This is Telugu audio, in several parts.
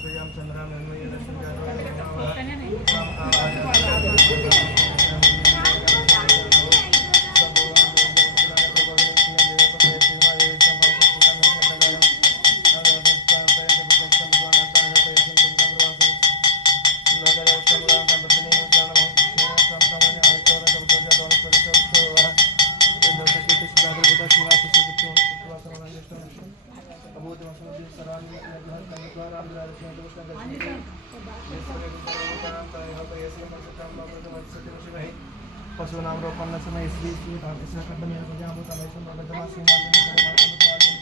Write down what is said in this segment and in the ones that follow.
श्रीयां चंद्रां निर्मये लक्ष्मी पशूनां रोपण समय श्री श्री भाग्यस्य कदमेन प्रजामो तमेषं भगवतः श्रीमान्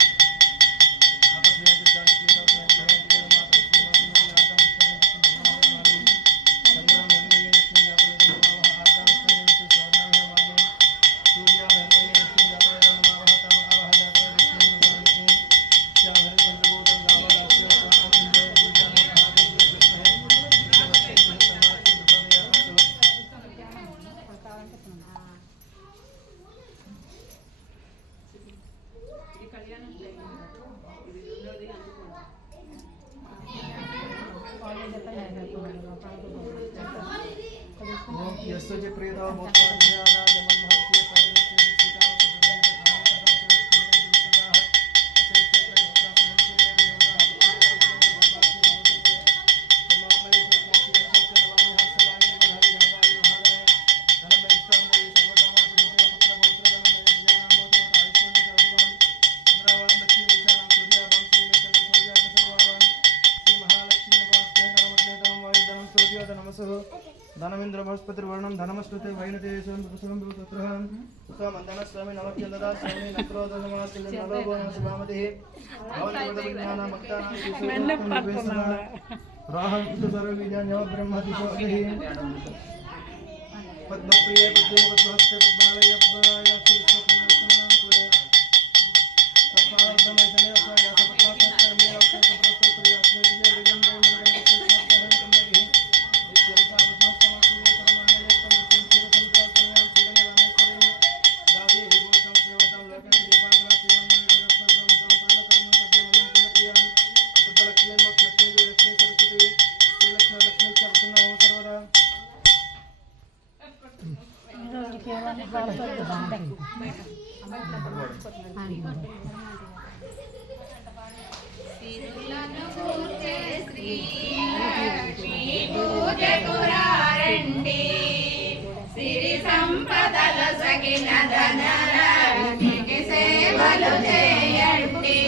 यस्य प्रेदा मोक्षाध्याना जमन्महस्य धनमिंद्र बृहस्पतिर्वर्णं धनमश्नुते वैनते स्वयं पुत्रः स्वमन्दनस्वामी नमक्यन्ददा स्वामी नक्रोदनमासिल नवोवन शिवामतिः भवनवदविज्ञानं भक्तानां राहं तु सर्वविज्ञानयो ब्रह्मतिशोधिः पद्मप्रिये पद्मे पद्महस्ते पद्मालये पद्मराय श्रीकृष्णकृष्णानां कुले तत्पादमैसने अस्वाया सपत्नासर्मे अक्षयप्रस्तुत्रे अस्मदीय विजयं సిరి సంపదల సగిన ధనలక్ష్మికి సేవలు చేయండి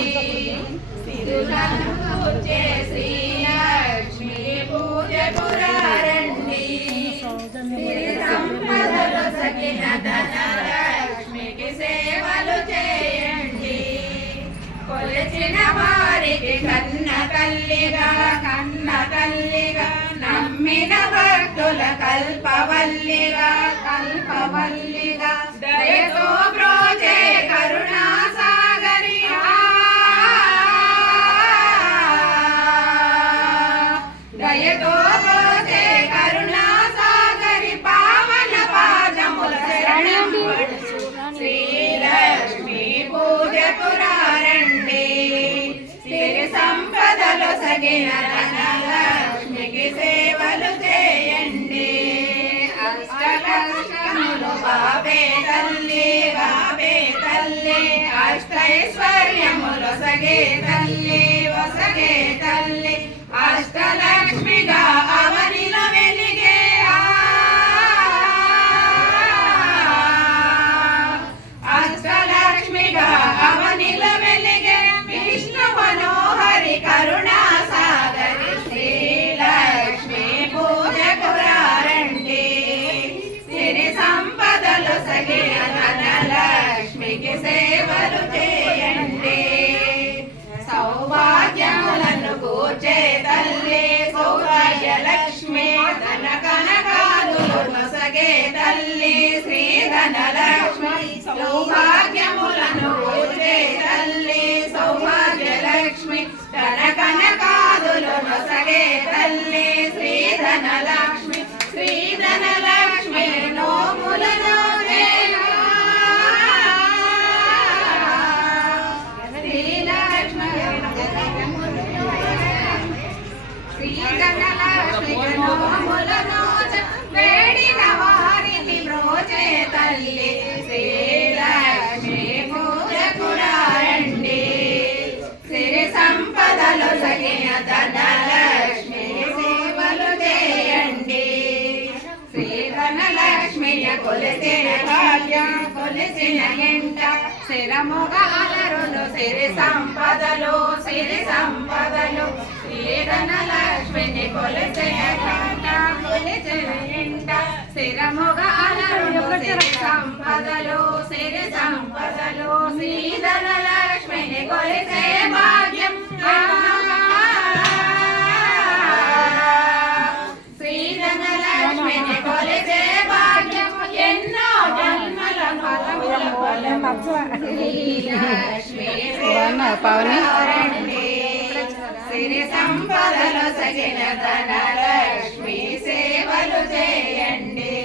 సిరులను కూర్చే శ్రీలక్ష్మి పూజకు రండి సిరి సంపదల సగిన ధనలక్ష్మికి సేవలు చేయండి కొలిచిన వారికి కన్న తల్లిగా నమ్మిన భక్తుల కల్పవల్లిగా దయతో బ్రోచే కరుణా సాగరి దయతో బ్రోచే కరుణా సాగరి పావన పాదముల శరణం శ్రీలక్ష్మి పూజకు రండి సిరి సంపదలు సగిన ధనలక్ష్మికి సేవలు చేయండి అష్టలక్ష్ములు బాబే తల్లి అష్టైశ్వర్యములు సగే తల్లి అష్టలక్ష్మిగా అవనిలో వెలిగే అష్టలక్ష్మిగా అవనిలో వెలిగే విష్ణు మనోహరి కరుణా సాగరి శ్రీలక్ష్మి పూజకు రండి సిరి సంపదలు సగిన ధనలక్ష్మికి సేవలు చేయండి సౌభాగ్యములను కూర్చే తల్లి సౌభాగ్యలక్ష్మి ధన కనకాదులు నొసగే తల్లి శ్రీ ధనలక్ష్మి సౌభాగ్యములను కూర్చే తల్లి సౌభాగ్యలక్ష్మి ధన కనకాదులు నొసగే తల్లి శ్రీ ధనలక్ష్మి నోములను కొలిసిన భాగ్యం కొలిసిన ఎంట శిరముగ అలరులు సిరి సంపదలు శ్రీధనలక్ష్మిని కొలిసిన కంట కొలిసిన ఎంట శిరముగ అలరులు సిరి సంపదలు శ్రీధనలక్ష్మిని కొలిసే భాగ్యం శ్రీధనలక్ష్మిని కొలిసే భాగ్యం ఎన్నో జన్మల ఫలముల సిరి సంపదలు సగిన ధనలక్ష్మి సేవలు చేయండి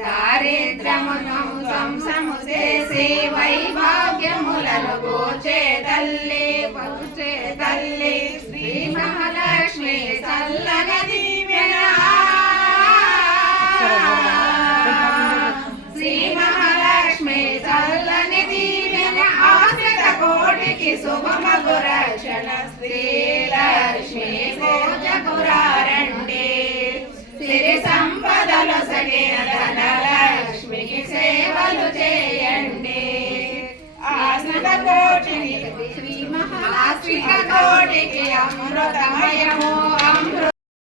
దారిద్రమును ధ్వంసము చేసి వైభాగ్యములను గోచే తల్లి శ్రీ మహాలక్ష్మి చల్లగా దీవెన శ్రీ మహాలక్ష్మి చల్లని దీవెన ఆశ్రిత కోటికి శుభమగు రక్షణ శ్రీలక్ష్మి పూజకురారండి సిరి సంపదలు సగిన ధనలక్ష్మికి సేవలు చేయండి ఆశ్రిత కోటికి అమృతమయము